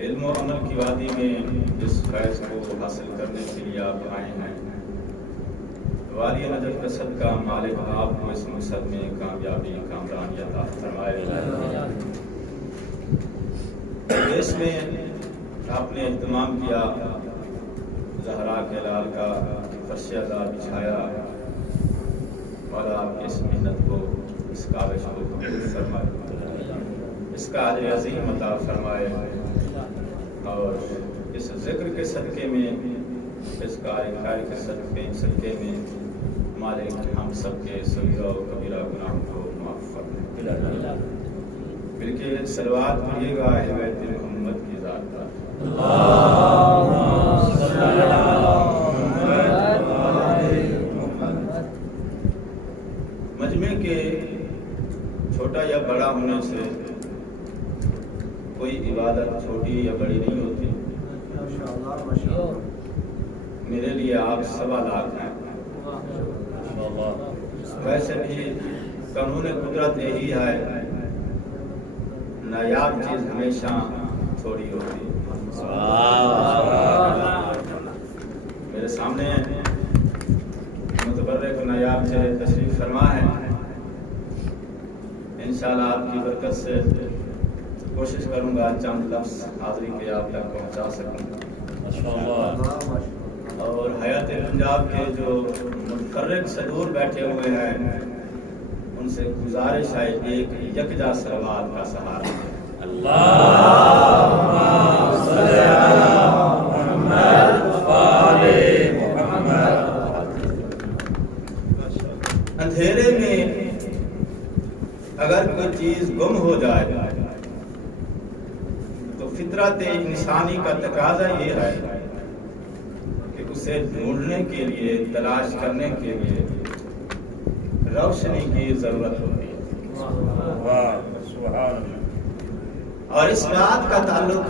علم و عمل کی وادی میں جس فیض کو حاصل کرنے کے لیے آپ آئے ہیں، والی نجف کا صدقہ مالک آپ کو اس مقصد میں کامیابی کامرانی عطا فرمائے۔ اس میں آپ نے اہتمام کیا، زہرا کے لال کا فرش عطا بچھایا، اور آپ کی اس محنت کو، اس کاوش کو قبول فرمائے، اس کا اجر عظیم عطا فرمائے، اور اس ذکر کے صدقے میں، اس کار کے صدقے میں مالک ہم سب کے صغیرہ و کبیرہ گناہوں کو معاف فرمائے۔ بلکہ صلوات پڑھیے گا اہل بیت محمد کی ذات پر۔ اللہم صلی علی محمد۔ مجمع کے چھوٹا یا بڑا ہونے سے کوئی عبادت چھوٹی یا بڑی نہیں ہوتی۔ میرے لیے آپ 1.25 لاکھ ہیں، ویسے بھی قانون قدرت یہی ہے، نایاب چیز ہمیشہ تھوڑی ہوتی ہے۔ میرے سامنے متبرک نایاب سے تشریف فرما ہے، انشاءاللہ آپ کی برکت سے کوشش کروں گا چند لفظ حاضری کے آپ تک پہنچا سکوں، اور حیات پنجاب کے جو متفرق صدور بیٹھے ہوئے ہیں ان سے گزارش ہے ایک یکجا صلوات کا سہارا۔ اللہم صلی علی محمد وآل محمد۔ اندھیرے میں اگر کوئی چیز گم ہو جائے تو فطرت انسانی کا تقاضا یہ ہے کہ اسے ڈھونڈنے کے لیے، تلاش کرنے کے لیے روشنی کی ضرورت ہوتی ہے۔ اور اس بات کا تعلق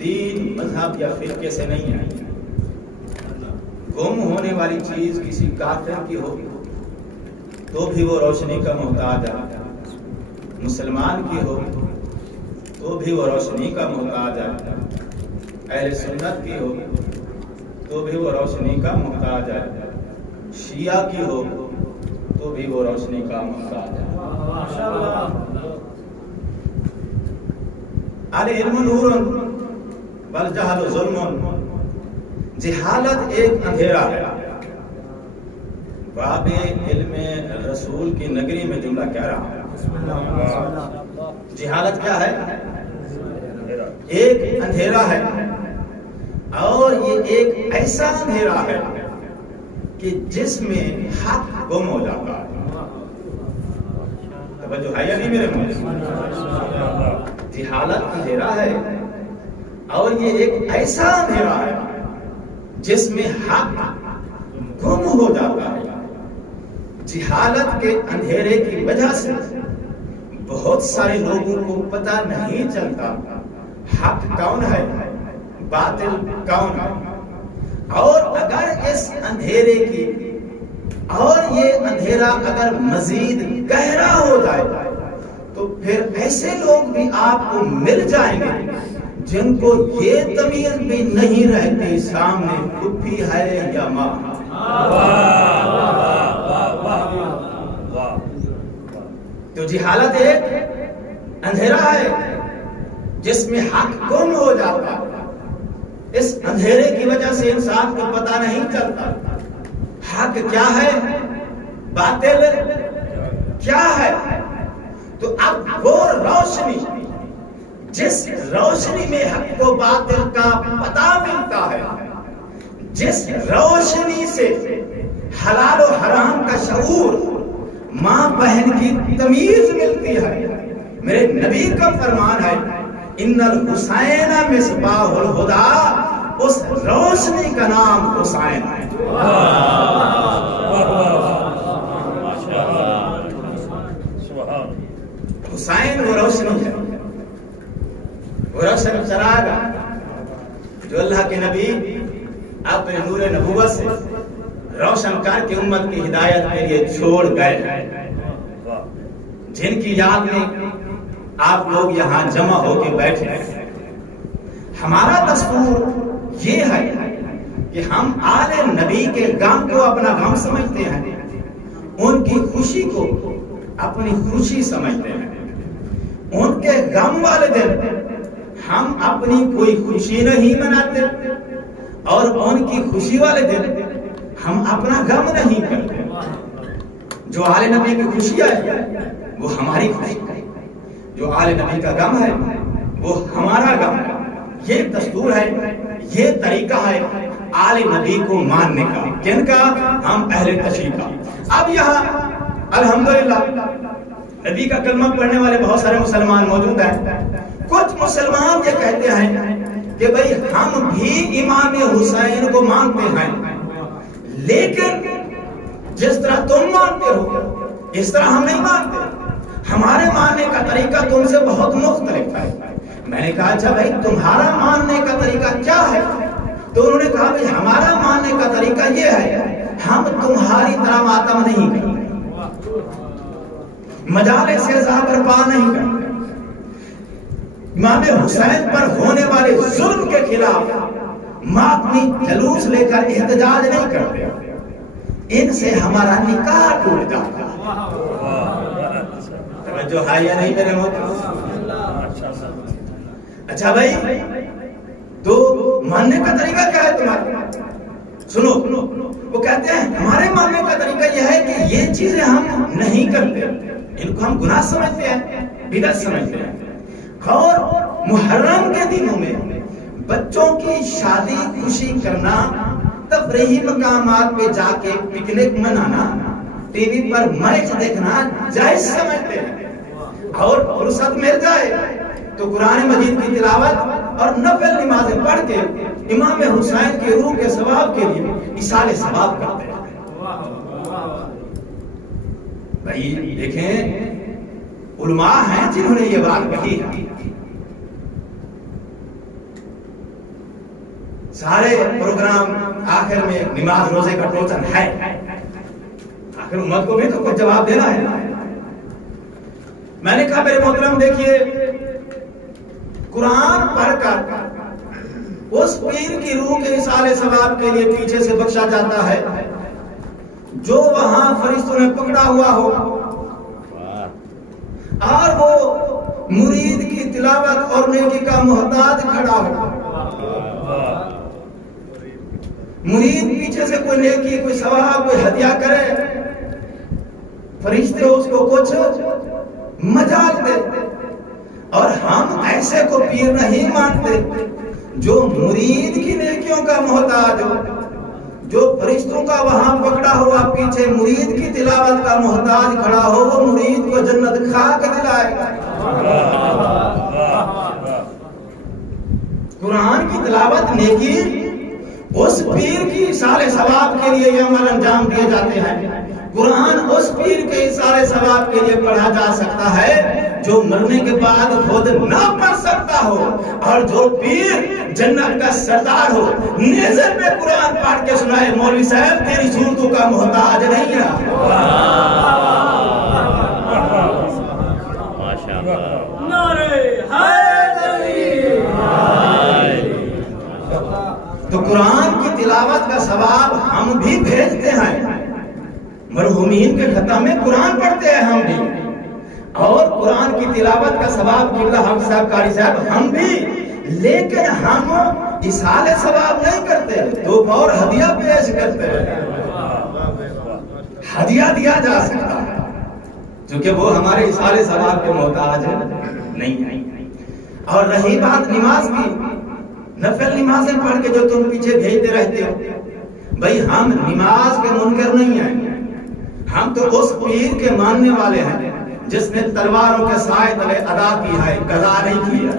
دین، مذہب یا فرقے سے نہیں ہے۔ گم ہونے والی چیز کسی کافر کی ہو تو بھی وہ روشنی کا محتاج ہے، مسلمان کی ہو تو بھی وہ روشنی کا محتاج ہے، اہل سنت کی ہو تو بھی وہ روشنی کا محتاج ہے، شیعہ کی ہو تو بھی وہ روشنی کا محتاج ہے۔ العلم نور والجہل ظلم، جہالت ایک اندھیرا ہے۔ باب علم رسول کی نگری میں جملہ کہہ رہا ہوں، جہالت کیا ہے؟ ایک اندھیرا ہے، اور یہ ایک ایسا اندھیرا ہے کہ جس میں حق گم ہو جاتا ہے۔ توجہ ہے یا نہیں میرے مجھے؟ جہالت اندھیرا ہے، اور یہ ایک ایسا اندھیرا ہے جس میں حق گم ہو جاتا ہے۔ جہالت کے اندھیرے کی وجہ سے بہت سارے لوگوں کو پتہ نہیں چلتا حق کون ہے، باطل کون ہے۔ اور اگر اس اندھیرے کی، اور یہ اندھیرا اگر مزید گہرا ہو جائے تو پھر ایسے لوگ بھی آپ کو مل جائیں گے جن کو یہ تمیز بھی نہیں رہتی سامنے پھپھی ہے یا ماں۔ تو جہالت ایک اندھیرا ہے جس میں حق گم ہو جاتا ہے۔ اس اندھیرے کی وجہ سے انسان کو پتہ نہیں چلتا حق کیا ہے، باطل کیا ہے۔ تو اب وہ روشنی، جس روشنی میں حق و باطل کا پتہ ملتا ہے، جس روشنی سے حلال و حرام کا شعور، ماں بہن کی تمیز ملتی ہے، میرے نبی کا فرمان ہے ان الحسین مصباح الہدی، اس روشنی کا نام حسین ہے۔ حسین وہ روشنی ہے، وہ روشن چراغ جو اللہ کے نبی اپنے نور نبوت سے روشن کر کے امت کی ہدایت کے لیے چھوڑ گئے، جن کی یاد میں آپ لوگ یہاں جمع ہو کے بیٹھے۔ ہمارا دستور یہ ہے کہ ہم آل نبی کے غم کو اپنا غم سمجھتے ہیں، ان کی خوشی کو اپنی خوشی سمجھتے ہیں۔ ان کے غم والے دن ہم اپنی کوئی خوشی نہیں مناتے، اور ان کی خوشی والے دن ہم اپنا غم نہیں کرتے۔ جو آل نبی کی خوشی ہے وہ ہماری خوشی ہے، جو آل نبی کا غم ہے وہ ہمارا غم ہے۔ یہ دستور ہے، یہ طریقہ ہے آل نبی کو ماننے کا۔ کن کا؟ ہم اہل تشیع کا۔ اب یہاں الحمدللہ نبی کا کلمہ پڑھنے والے بہت سارے مسلمان موجود ہیں۔ کچھ مسلمان یہ کہتے ہیں کہ بھئی ہم بھی امام حسین کو مانتے ہیں، لیکن جس طرح تم مانتے ہو اس طرح ہم نہیں مانتے، ہمارے ماننے کا طریقہ تم سے بہت مختلف ہے۔ میں نے کہا اچھا بھائی تمہارا ماننے کا طریقہ کیا ہے؟ تو انہوں نے کہا بھائی ہمارا ماننے کا طریقہ یہ ہے، ہم تمہاری طرح ماتم نہیں کرتے، مجالس اعزاء برپا نہیں کرتے، امام حسین پر ہونے والے ظلم کے خلاف ماتمی جلوس لے کر احتجاج نہیں کرتے، ان سے ہمارا نکاح ٹوٹ جاتا ہے۔ توجہ ہے یا نہیں میرے محترم؟ اچھا بھائی تو ماننے کا طریقہ کیا ہے تمہارا؟ سنو، وہ کہتے ہیں ہمارے ماننے کا طریقہ یہ ہے کہ یہ چیزیں ہم نہیں کرتے، ان کو ہم گناہ سمجھتے ہیں، بدعت سمجھتے ہیں۔ اور محرم کے دنوں میں بچوں کی شادی خوشی کرنا، تفریحی مقامات پہ جا کے پکنک منانا، ٹی وی پر میچ دیکھنا جائز سمجھتے ہیں، اور فرصت مل جائے تو قرآن مجید کی تلاوت اور نفل نمازیں پڑھ کے امام حسین کی روح کے ثواب کے لیے ایصال ثواب کرتے ہیں۔ بھائی دیکھیں، علماء ہیں جنہوں نے یہ بات کہی ہے۔ سارے پروگرام آخر میں نماز روزے کا ٹوچن ہے، آخر امت کو بھی تو کچھ جواب دینا ہے۔ میں نے کہا میرے محترم دیکھیے، قرآن پڑھ کر اس پیر کی روح کے ایصال ثواب کے لیے پیچھے سے بخشا جاتا ہے جو وہاں فرشتوں نے پکڑا ہوا ہو، اور وہ مرید کی تلاوت اور نیکی کا محتاج کھڑا ہو۔ مرید پیچھے سے کوئی نیکی، کوئی ثواب، کوئی ہدیہ کرے، فرشتے اس کو کچھ مجال دے، اور ہم ایسے کو پیر نہیں مانتے جو مرید کی نیکیوں کا محتاج ہو، جو فرشتوں کا وہاں پکڑا ہوا پیچھے مرید کی تلاوت کا محتاج کھڑا ہو، وہ مرید کو جنت کھا کے دلائے گا۔ قرآن کی تلاوت نیکی اس پیر کی ایصال ثواب کے لیے یہ عمل انجام دیے جاتے ہیں۔ قرآن اس پیر کے ایصال ثواب کے لیے پڑھا جا سکتا ہے جو مرنے کے بعد خود نہ پڑھ سکتا ہو، اور جو پیر جنت کا سردار ہو نیزے پہ قرآن پڑھ کے سنائے، مولوی صاحب تیری صورتوں کا محتاج نہیں ہے۔ تو قرآن کی تلاوت کا ثواب ہم بھی بھیجتے ہیں، مرحومین کے خطہ میں قرآن پڑھتے ہیں ہم بھی، اور قرآن کی تلاوت کا ثواب قبلہ حافظ صاحب قاری صاحب ہم بھی، لیکن ہم ایصال ثواب نہیں کرتے، تو اور ہدیہ پیش کرتے ہیں۔ ہدیہ دیا جا سکتا ہے کیونکہ وہ ہمارے ایصال ثواب کے محتاج نہیں ہے۔ اور رہی بات نماز کی، نفل نمازیں پڑھ کے جو تم پیچھے بھیجتے رہتے ہو، بھائی ہم نماز کے منکر نہیں ہیں، ہم تو اس پیر کے ماننے والے ہیں جس نے تلواروں کے سائے تلے ادا کی ہے، قضا نہیں کی ہے۔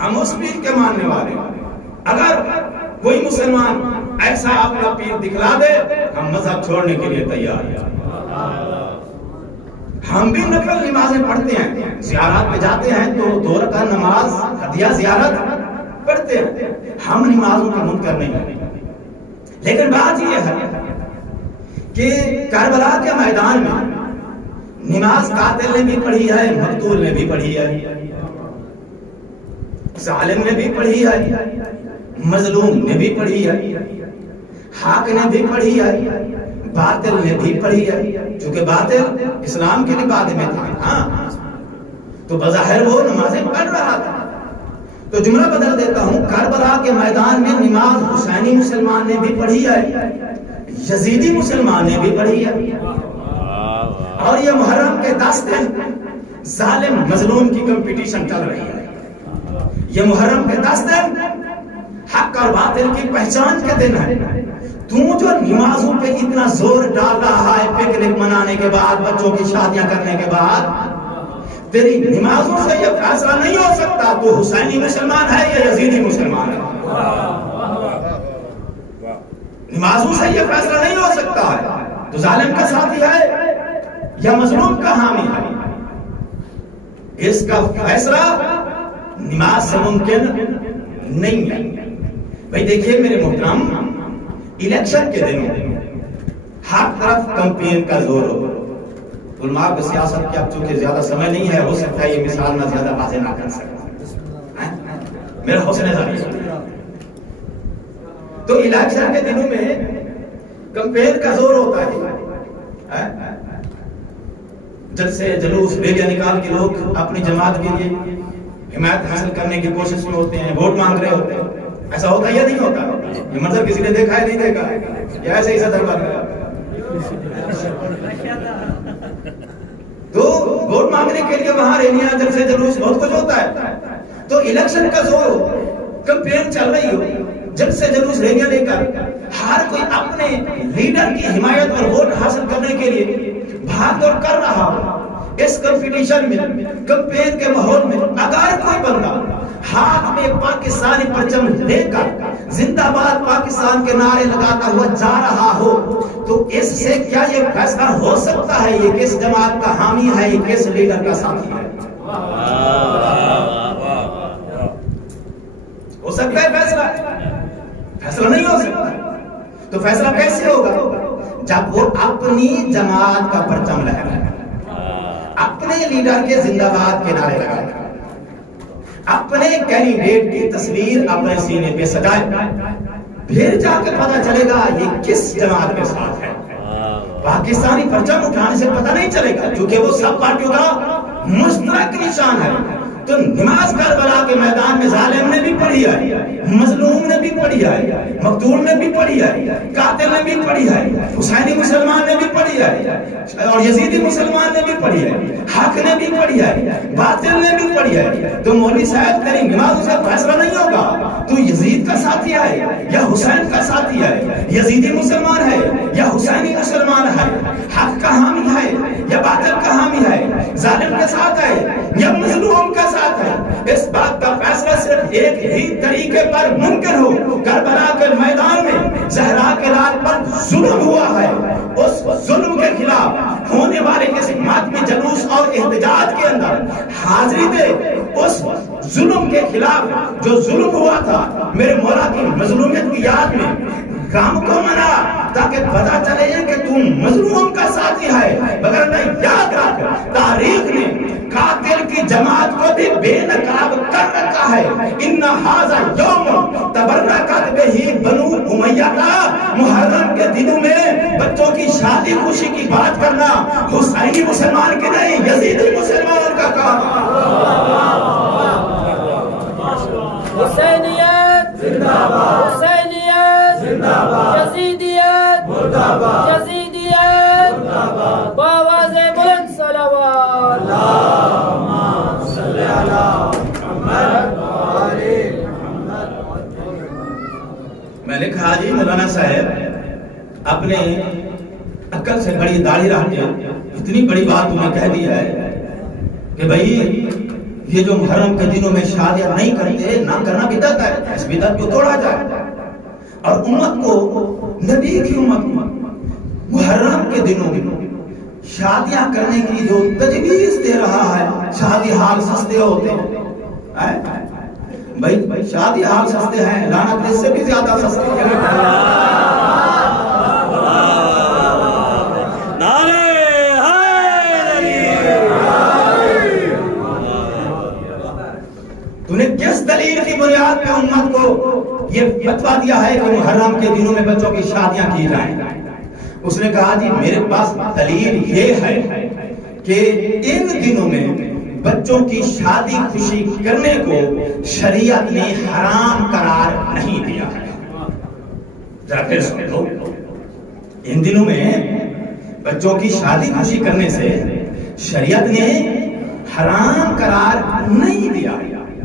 ہم اس پیر کے ماننے والے ہیں۔ اگر کوئی مسلمان ایسا اپنا پیر دکھلا دے، ہم مذہب چھوڑنے کے لیے تیار ہیں۔ ہم بھی نفل نمازیں پڑھتے ہیں، زیارات پہ جاتے ہیں تو 2 رکعت نماز ہدیہ زیارت پڑھتے ہیں، ہم نمازوں کا منکر نہیں ہیں۔ لیکن بات یہ ہے کہ کربلا کے میدان میں نماز قاتل نے بھی پڑھی ہے، مقتول نے بھی پڑھی ہے، ظالم نے بھی پڑھی ہے، مظلوم نے بھی پڑھی ہے، حق نے بھی پڑھی ہے، باطل نے بھی پڑھی ہے، چونکہ باطل اسلام کے نبادے میں تھا، ہاں تو بظاہر وہ نمازیں پڑھ رہا تھا۔ تو جملہ بدل دیتا ہوں، کربلا کے میدان میں نماز حسینی مسلمان نے بھی پڑھی ہے، یزیدی مسلمان نے بھی پڑھی ہے، اور یہ محرم کے 10 دن ظالم مظلوم کی کمپٹیشن چل رہی ہے۔ یہ محرم کے 10 دن حق اور باطل کی پہچان کے دن ہے۔ تو جو نمازوں پہ اتنا زور ڈال رہا ہے، پکنک منانے کے بعد، بچوں کی شادیاں کرنے کے بعد، تیری نمازوں سے یہ فیصلہ نہیں ہو سکتا تو حسینی مسلمان ہے یا یزیدی مسلمان ہے۔ نمازوں سے یہ فیصلہ نہیں ہو سکتا ہے تو ظالم کا ساتھی ہے یا مظلوم کا حامی ہے۔ اس کا فیصلہ نماز سے ممکن نہیں ہے۔ بھائی دیکھیے میرے محترم، الیکشن کے دنوں ہر طرف کمپین کا زور ہو۔ علماء کو سیاست کی اب چونکہ زیادہ سمجھ نہیں ہے، ہو سکتا ہے یہ مثال میں زیادہ واضح نہ کر سکتا، میرا حسن ظاہر۔ تو الیکشن کے دنوں میں کمپین کا زور ہوتا ہے، جلسے جلوس ریلیاں نکال کے لوگ اپنی جماعت کے لیے حمایت حاصل کرنے کی کوشش میں ہوتے ہیں، ووٹ مانگ رہے ہوتے ہیں۔ ایسا ہوتا یا نہیں ہوتا؟ یہ منظر کسی نے دیکھا ہے نہیں دیکھا ہے؟ یا ایسے ہی صدر بن گیا؟ تو ووٹ مانگنے کے لیے وہاں ریلیاں جلسے جلوس بہت کچھ ہوتا ہے۔ تو الیکشن کا زور ہو، کمپین چل رہی ہو، جلسے جلوس ریلیاں لے کر ہر کوئی اپنے لیڈر کی حمایت اور ووٹ حاصل کرنے کے لیے بھاگ دوڑ کر رہا ہو، اس کمپٹیشن میں، کمپین کے ماحول میں اگر کوئی بندہ ہاتھ میں پاکستانی پرچم لے کر زندہ باد پاکستان کے نعرے لگاتا ہوا جا رہا ہو، تو اس سے کیا یہ فیصلہ ہو سکتا ہے یہ کس جماعت کا حامی ہے، یہ کس لیڈر کا ساتھی ہے؟ ہو سکتا ہے فیصلہ؟ فیصلہ نہیں ہو سکتا۔ تو فیصلہ کیسے ہوگا؟ جب وہ اپنی جماعت کا پرچم لہرائے، اپنے لیڈر کے زندہ باد کے نعرے لگائے، اپنے کینڈیڈیٹ کی تصویر اپنے سینے پہ سجائے، پھر جا کے پتہ چلے گا یہ کس جماعت کے ساتھ ہے۔ پاکستانی پرچم اٹھانے سے پتہ نہیں چلے گا، کیونکہ وہ سب پارٹیوں کا مشترک نشان ہے۔ تو نماز کربلا کے میدان میں ظالم نے بھی پڑھی ہے، مظلوم نے بھی پڑھی ہے، مقتول نے بھی پڑھی ہے، قاتل نے بھی پڑھی ہے، حسینی مسلمان نے بھی پڑھی ہے، اور یزیدی مسلمان نے بھی پڑھی ہے، حق نے بھی پڑھی ہے، باطل نے بھی پڑھی ہے۔ تو مولوی صاحب تیری نماز سے فیصلہ نہیں ہوگا تو یزید کا ساتھی ہے یا حسین کا ساتھی ہے، یزیدی مسلمان ہے یا حسینی مسلمان ہے، حق کا حامی ہے یا باطل کا حامی ہے، ظالم کے ساتھ ہے یا مظلوم کا ساتھ ہے۔ اس بات کا فیصلہ صرف ایک ہی طریقے پر ممکن ہو۔ کربلا کے میدان میں زہرا کے لال پر ظلم ہوا ہے، اس ظلم کے خلاف ہونے والے کسی ماتمی جلوس اور احتجاج کے اندر حاضری دے، اس ظلم کے خلاف جو ظلم ہوا تھا میرے مولا کی مظلومیت کی یاد میں کام کو منا، تاکہ پتا چلے کہ تم مظلوم کا ساتھی ہے۔ مگر نہیں، یاد رکھ، تاریخ نے قاتل کی جماعت کو بھی بے نقاب کر رکھا ہے۔ ان ھذا یوم تبرکت بہ بنو امیہ کا، محرم کے دنوں میں بچوں کی شادی خوشی کی بات کرنا حسینی مسلمان کے نہیں، یزیدی مسلمان کا کام۔ حسینیت زندہ باد، حسینیت زندہ باد، یزیدیت مردہ باد، یزیدیت مردہ باد، بآواز بلند صلوات، اللہم صلی علی محمد وآل محمد۔ میں نے کہا جی مولانا صاحب اپنے عقل سے بڑی داڑھی رکھ کے اتنی بڑی بات تمہیں کہہ دی ہے کہ بھائی یہ جو محرم کے دنوں میں شادیاں نہیں کرتے، نہ کرنا بدعت ہے، اس بدعت کو توڑا جائے، اور امت کو، نبی کی امت کو محرم کے دنوں میں شادیاں کرنے کی جو تجویز دے رہا ہے، شادی حال سستے ہوتے ہیں، بھائی شادی حال سستے ہیں، لعنت اس سے بھی زیادہ سستے ہیں۔ انہیں کس دلیل کی بنیاد پہ امت کو یہ فتویٰ دیا ہے کہ محرم کے دنوں میں بچوں کی شادیاں کی جائیں؟ اس نے کہا جی میرے پاس دلیل یہ ہے کہ ان دنوں میں بچوں کی شادی خوشی کرنے کو شریعت نے حرام قرار نہیں دیا ہے۔ ذرا پھر سمجھو، ان دنوں میں بچوں کی شادی خوشی کرنے سے شریعت نے حرام قرار نہیں دیا،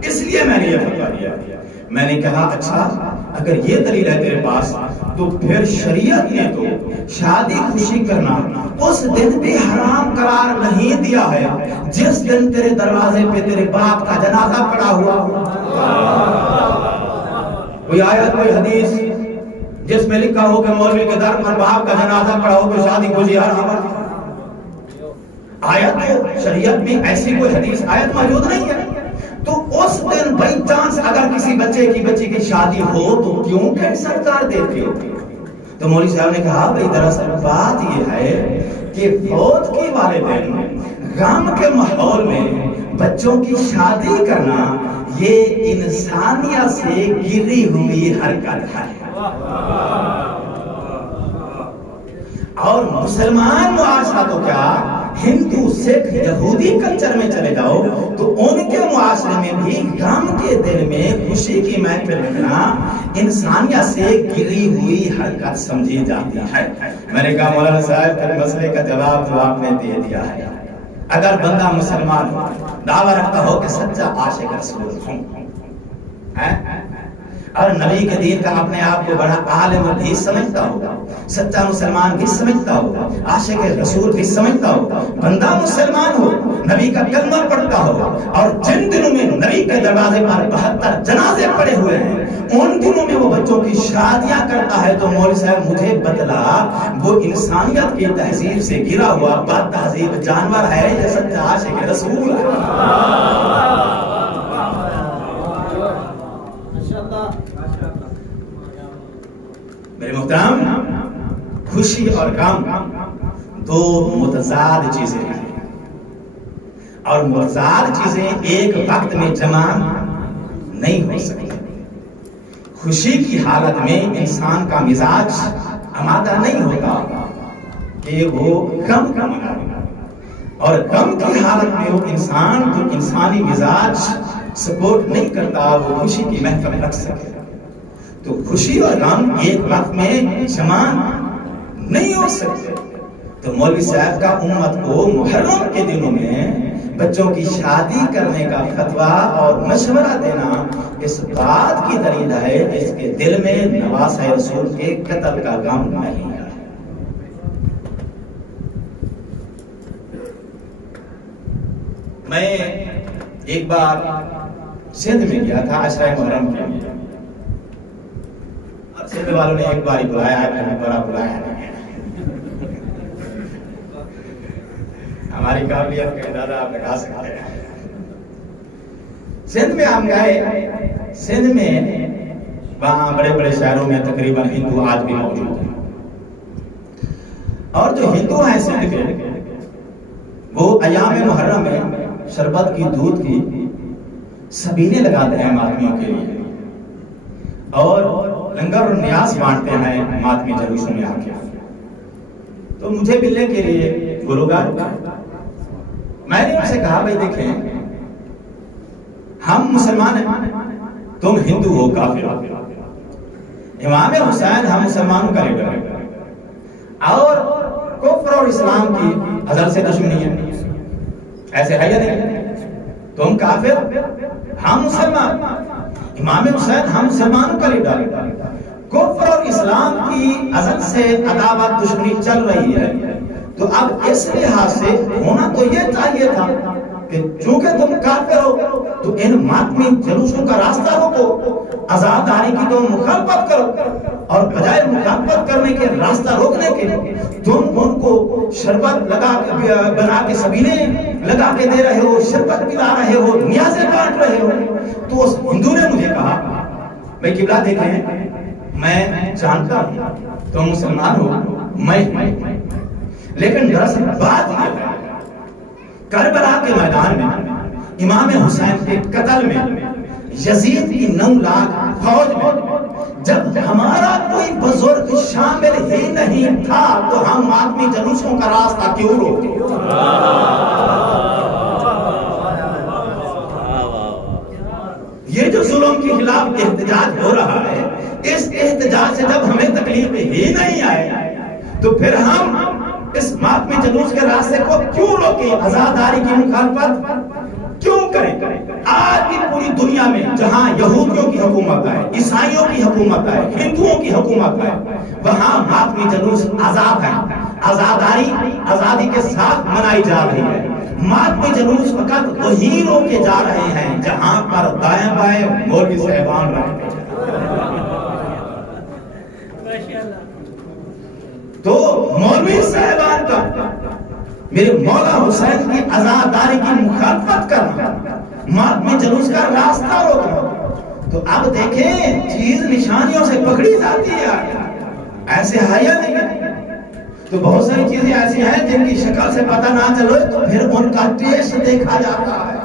اس لیے میں نے یہ فتویٰ دیا۔ میں نے کہا اچھا اگر یہ دلیل ہے تیرے پاس تو پھر شریعت نے تو شادی خوشی کرنا اس دن بھی حرام قرار نہیں دیا ہے جس دن تیرے دروازے پہ تیرے باپ کا جنازہ پڑا ہوا ہو۔ کوئی آیت کوئی حدیث جس میں لکھا ہو کہ مولوی کے در پر باپ کا جنازہ پڑا ہو تو شادی خوشی حرام ہے؟ آیت شریعت میں ایسی کوئی حدیث آیت موجود نہیں ہے۔ تو اس دن بائی چانس اگر کسی بچے کی بچی کی شادی ہو تو کیوں کینسل کر دیتے؟ تو مولوی صاحب نے کہا بھائی دراصل بات یہ ہے کہ فوت کے والدین غم کے ماحول میں بچوں کی شادی کرنا یہ انسانیت سے گری ہوئی حرکت ہے، اور مسلمان معاشرہ تو کیا ہندو سکھ یہودی کلچر میں چلے جاؤ تو ان کے معاشرے میں بھی غم کے دن میں خوشی کی محفل رکھنا انسانیت سے گری ہوئی حرکت سمجھی جاتی ہے۔ میں نے کہا مولانا صاحب کے مسئلے کا جواب تو آپ نے دے دیا ہے۔ اگر بندہ مسلمان دعویٰ رکھتا ہو کہ سچا عاشق رسول ہوں، اور نبی کے دین کا اپنے آپ کو بڑا عالم بھی سمجھتا ہوگا، سچا مسلمان بھی سمجھتا ہوگا، عاشق رسول بھی سمجھتا ہوگا، بندہ مسلمان ہو، نبی کا کلمہ پڑھتا ہوگا، اور جن دنوں میں نبی کے دروازے پر 72 جنازے پڑے ہوئے ہیں ان دنوں میں وہ بچوں کی شادیاں کرتا ہے، تو مولوی صاحب مجھے بتلا وہ انسانیت کی تہذیب سے گرا ہوا بد تہذیب جانور ہے یا سچا عاشق رسول ہے؟ میرے محترم، خوشی اور غم دو متضاد چیزیں ہیں، اور متضاد چیزیں ایک وقت میں جمع نہیں ہو سکتی۔ خوشی کی حالت میں انسان کا مزاج آمادہ نہیں ہوتا کہ وہ غم کا منائے، اور غم کی حالت میں وہ انسان جو انسانی مزاج سپورٹ نہیں کرتا وہ خوشی کی محفل رکھ سکے۔ تو خوشی اور غم ایک وقت میں جمع نہیں ہو سکتے۔ تو مولوی صاحب کا امت کو محرم کے دنوں میں بچوں کی شادی کرنے کا فتویٰ اور مشورہ دینا اس بات کی دلیل ہے اس کے دل میں نواسہ رسول کے قتل کا غم نہیں ہے۔ میں ایک بار سندھ میں گیا تھا عشرہ محرم کے لیے، سندھ والوں نے ایک بار ہی بلایا ہے، میں بڑا بلایا نہیں ہے، ہماری قابلیت کا اندازہ آپ لگا سکتے ہیں۔ سندھ میں ہم گئے، سندھ میں وہاں بڑے بڑے شہروں میں تقریباً ہندو آج بھی موجود ہیں، اور جو ہندو ہیں سندھ کے وہ ایام محرم میں شربت کی دودھ کی سبیلیں لگاتے ہیں ماتمیوں کے لیے، اور لنگر اور نیاز بانٹتے ہیں ماتمی جلوسوں میں آ کے۔ تو مجھے ملنے کے لیے گلوگار میں نے ان سے کہا بھائی دیکھیں ہم مسلمان ہیں، تم ہندو ہو کافر ہو، امام حسین ہم مسلمانوں کا لیڈر ہے، اور کفر اور اسلام کی ازل سے دشمنی ہے، ایسے ہے یا نہیں؟ تم کافر ہم مسلمان، امام حسین ہم مسلمانوں کا لیڈر ہے، کفر اور اسلام کی ازل سے عداوت دشمنی چل رہی ہے، تو اب اس لحاظ سے ہونا تو یہ چاہیے تھا کہ چونکہ تم کافر ہو تو ان ماتمی جلوسوں کا راستہ روکو، آزاداری کی تم مخالفت کرو، اور بجائے مخالفت کرنے کے راستہ روکنے کے تم ان کو شربت لگا کے بنا کے سبیلیں لگا کے دے رہے ہو، شربت پلا رہے ہو، نیازیں بانٹ رہے ہو۔ تو اس ہندو نے مجھے کہا بھائی قبلہ دیکھیں میں جانتا ہوں تم مسلمان ہو، میں لیکن دراصل بات یہ ہے کربلا کے میدان میں امام حسین کے قتل میں یزید کی 9 لاکھ فوج میں جب ہمارا کوئی بزرگ شامل ہی نہیں تھا تو ہم آدمی جلوسوں کا راستہ کیوں روکے؟ یہ جو ظلم کے خلاف احتجاج ہو رہا ہے، اس احتجاج سے جب ہمیں تکلیف ہی نہیں آئے تو پھر ہم اس ماتمی جلوس کے راستے کو کیوں روکیں؟ آزاداری کی مخالفت کیوں کریں؟ آج بھی پوری دنیا میں جہاں یہودیوں کی حکومت ہے، عیسائیوں کی حکومت ہے، ہندوؤں کی حکومت ہے، وہاں ماتمی جلوس آزاد ہے، آزادی کے ساتھ منائی جا رہی ہے۔ ماتمی جلوس فقط وہی روکے جا رہے ہیں جہاں پر دائیں بائیں مولوی صاحبان رہتے ہیں۔ تو مولوی صاحبان کا میرے مولا حسین کی آزاداری کی مخالفت کرنا، ماتمی جلوس کا راستہ روکنا، تو اب دیکھیں چیز نشانیوں سے پکڑی جاتی ہے، ایسے ہے یا نہیں؟ تو بہت ساری چیزیں ایسی ہیں جن کی شکل سے پتہ نہ چلے تو پھر ان کا ٹیسٹ دیکھا جاتا ہے۔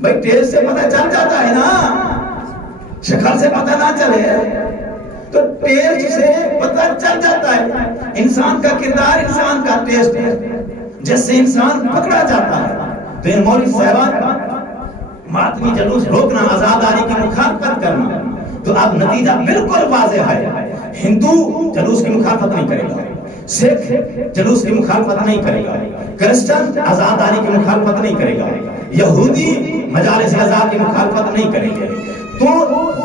بھائی ٹیسٹ سے پتہ چل جاتا ہے نا، شکل سے پتہ نہ چلے تو ٹیسٹ سے پتہ چل جاتا ہے۔ انسان کا کردار انسان کا ٹیسٹ ہے جس سے انسان پکڑا جاتا ہے۔ تو ان مولوی صاحبان کا ماتمی جلوس روکنا، آزاداری کی مخالفت کرنا، تو اب نتیجہ بالکل واضح ہے۔ ہندو جلوس کی مخالفت نہیں کرے گا، سکھ جلوس کی مخالفت نہیں کرے گا، کرسچن آزاداری کی مخالفت نہیں کرے گا، یہودی مجالس اعزا کی مخالفت نہیں کریں گے. تو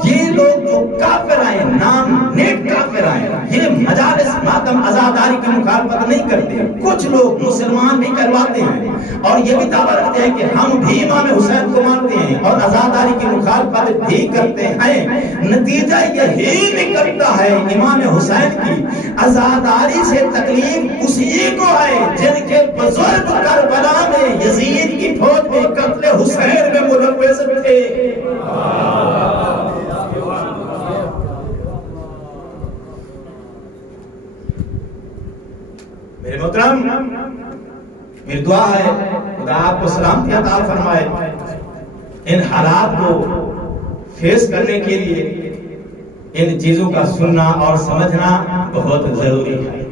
یہ لوگ جو کافر آئے، نام نیک کافر آئے، یہ مجالس ماتم عزاداری کی مخالفت نہیں کرتے. کچھ لوگ مسلمان بھی کرواتے ہیں اور یہ بھی دعویٰ رکھتے ہیں کہ ہم بھی امام حسین کو مانتے ہیں اور عزاداری کی مخالفت بھی کرتے ہیں. نتیجہ یہی نکلتا ہے امام حسین کی عزاداری سے تکلیف اسی کو ہے جن کے بزرگ کربلا میں یزید کی فوج میں قتل حسین میں ملوث تھے. میرے محترم، میری دعا ہے خدا آپ کو سلامتی عطا فرمائے. ان حالات کو فیس کرنے کے لیے ان چیزوں کا سننا اور سمجھنا بہت ضروری ہے.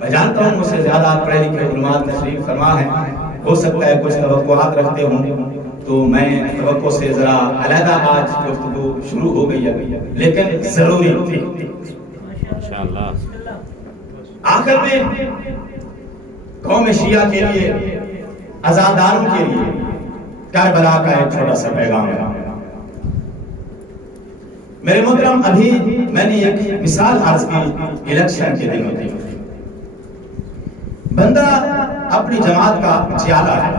میں جانتا ہوں مجھ سے زیادہ پڑھے لکھے علماء تشریف فرما ہے، ہو سکتا ہے کچھ توقعات رکھتے ہوں تو میں توقع سے ذرا علیحدہ آج گفتگو شروع ہو گئی ہے، لیکن ضروری تھی. انشاءاللہ آخر میں قوم شیعہ کے لیے، عزاداروں کے لیے کربلا کا ایک چھوٹا سا پیغام ہے. میرے محترم، ابھی میں نے ایک مثال عرض کی الیکشن کے دنوں کی. بندہ اپنی جماعت کا چیالہ ہے،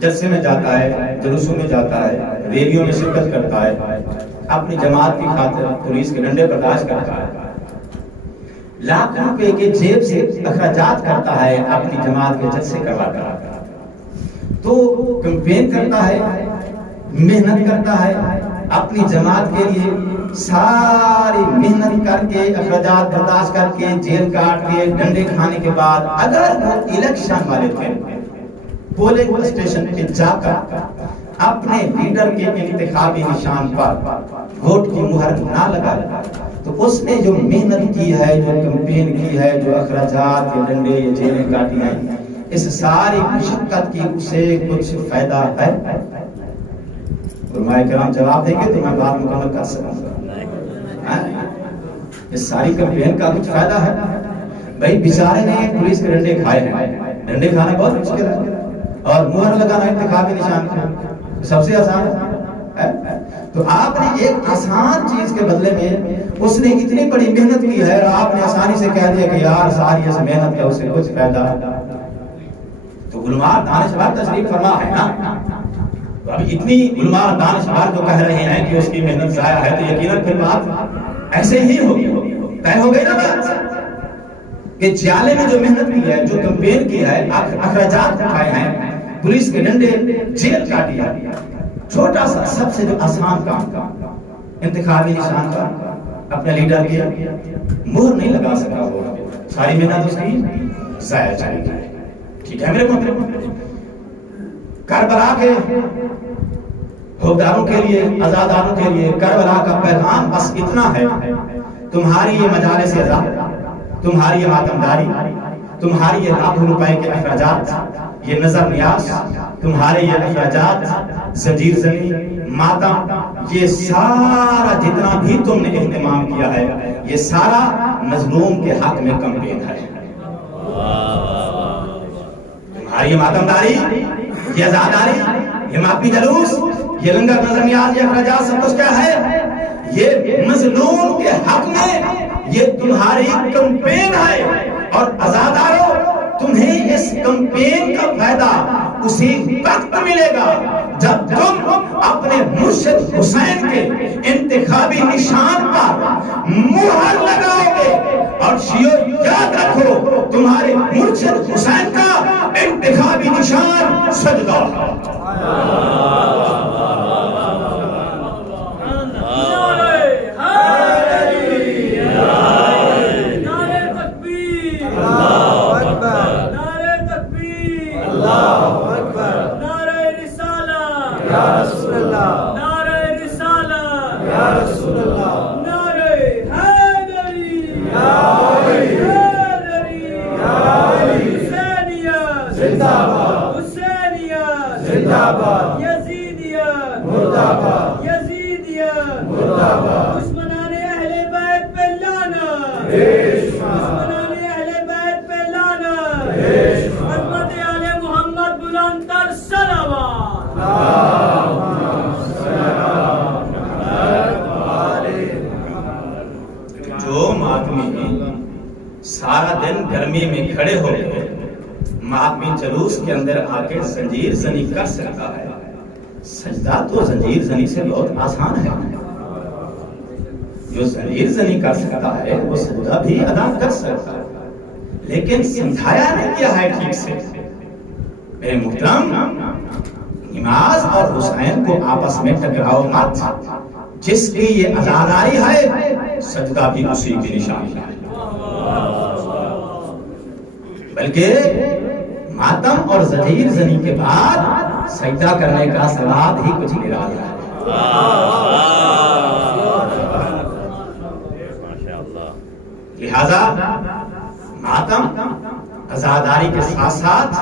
جلسے میں جاتا ہے، جلوسوں میں جاتا ہے، ریلیوں میں شرکت کرتا ہے، اپنی جماعت کی خاطر پولیس کے ڈنڈے برداشت کرتا ہے، لاکھ روپے کے جیب سے اخراجات کرتا ہے اپنی جماعت کے جلسے کروا کر. تو کمپین کرتا ہے، محنت کرتا ہے اپنی جماعت کے لیے، ساری محنت کر کے اخراجات برداشت کر کے جیل کاٹ کے ڈنڈے کھانے کے بعد اگر وہ الیکشن والے تھے پولنگ اسٹیشن پہ جا کر اپنے لیڈر کے انتخابی نشان پر ووٹ کی مہر نہ لگائے تو اس نے جو محنت کی ہے، جو کمپین کی ہے، جو اخراجات یا ڈنڈے یا جیلیں کاٹی ہیں، اس ساری مشقت کی اسے کچھ فائدہ ہے؟ علماء کرام جواب دیں گے تو میں بات مکمل کر سکوں گا. اس ساری کمپین کا کچھ فائدہ ہے؟ بھائی بیچارے نے پولیس کے ڈنڈے کھائے ہیں، ڈنڈے کھانا بہت مشکل ہے اور مہر لگانا انتخابی نشان سب سے آسان ہے. تو آپ نے ایک آسان چیز کے بدلے میں اس نے اتنی بڑی محنت کی ہے اور آپ نے آسانی سے کہہ دیا کہ یار ساری اس محنت کا اسے کچھ فائدہ ہے. تو علماء دانشور تشریف فرما ہے نا، تو اب اتنی علماء دانشور جو کہہ رہے ہیں کہ اس کی محنت ضائع ہے تو یقیناً پھر بات ایسے ہی ہوگی، طے ہو گئی نا بات کہ جیالے میں جو محنت کی ہے، جو کمپین کی ہے، اخراجات اٹھائے ہیں، پولیس کے ڈنڈے، جیل کاٹی ہے، چھوٹا سا سب سے جو آسان کام انتخابی نشان کا اپنے لیڈر کی مہر نہیں لگا سکا، وہ ساری محنت اس کی ضائع چلی گئی. ٹھیک ہے میرے محترم، کربلا کے حکمرانوں کے لیے، عزاداروں کے لیے کربلا کا پیغام بس اتنا ہے: تمہاری یہ مجالس اعزا، تمہاری یہ ماتمداری، تمہاری یہ لاکھوں روپے کے اخراجات، یہ نظر نیاز، تمہارے یہ اخراجات، زنجیر زنی، ماتم، یہ سارا جتنا بھی تم نے اہتمام کیا ہے، یہ سارا مظلوم کے حق میں کمپین ہے. تمہاری یہ ماتمداری، یہ عزاداری، یہ ماپی جلوس، یہ لنگر نظر نیاز، یہ اخراجات، سب کچھ کیا ہے؟ یہ مظلوم کے حق میں یہ تمہاری کمپین ہے. اور عزاداروں، تمہیں اس کمپین کا فائدہ اسی وقت ملے گا جب تم اپنے مرشد حسین کے انتخابی نشان پر مہر لگاؤ گے. اور شیعو یاد رکھو، تمہارے مرشد حسین کا انتخابی نشان سجدہ. عظمت آل محمد بلند تر گرمی میں کھڑے ہو گئے ماتمی جلوس کے اندر آ کے زنجیر زنی کر سکتا ہے. سجدہ تو زنجیر زنی سے بہت آسان ہے. جو زنجیر زنی کر سکتا ہے وہ سجدہ بھی ادا کر سکتا ہے, لیکن سمجھایا نہیں کیا ہے ٹھیک سے. میرے محترم, نماز اور حسین کو آپس میں ٹکراؤ مت. جس کی یہ عزاداری ہے سجدہ بھی اسی کی نشانی ہے, بلکہ ماتم اور زنجیر زنی کے بعد سجدہ کرنے کا سواد ہی کچھ نرالا ہے. لہذا ماتم عزاداری کے ساتھ ساتھ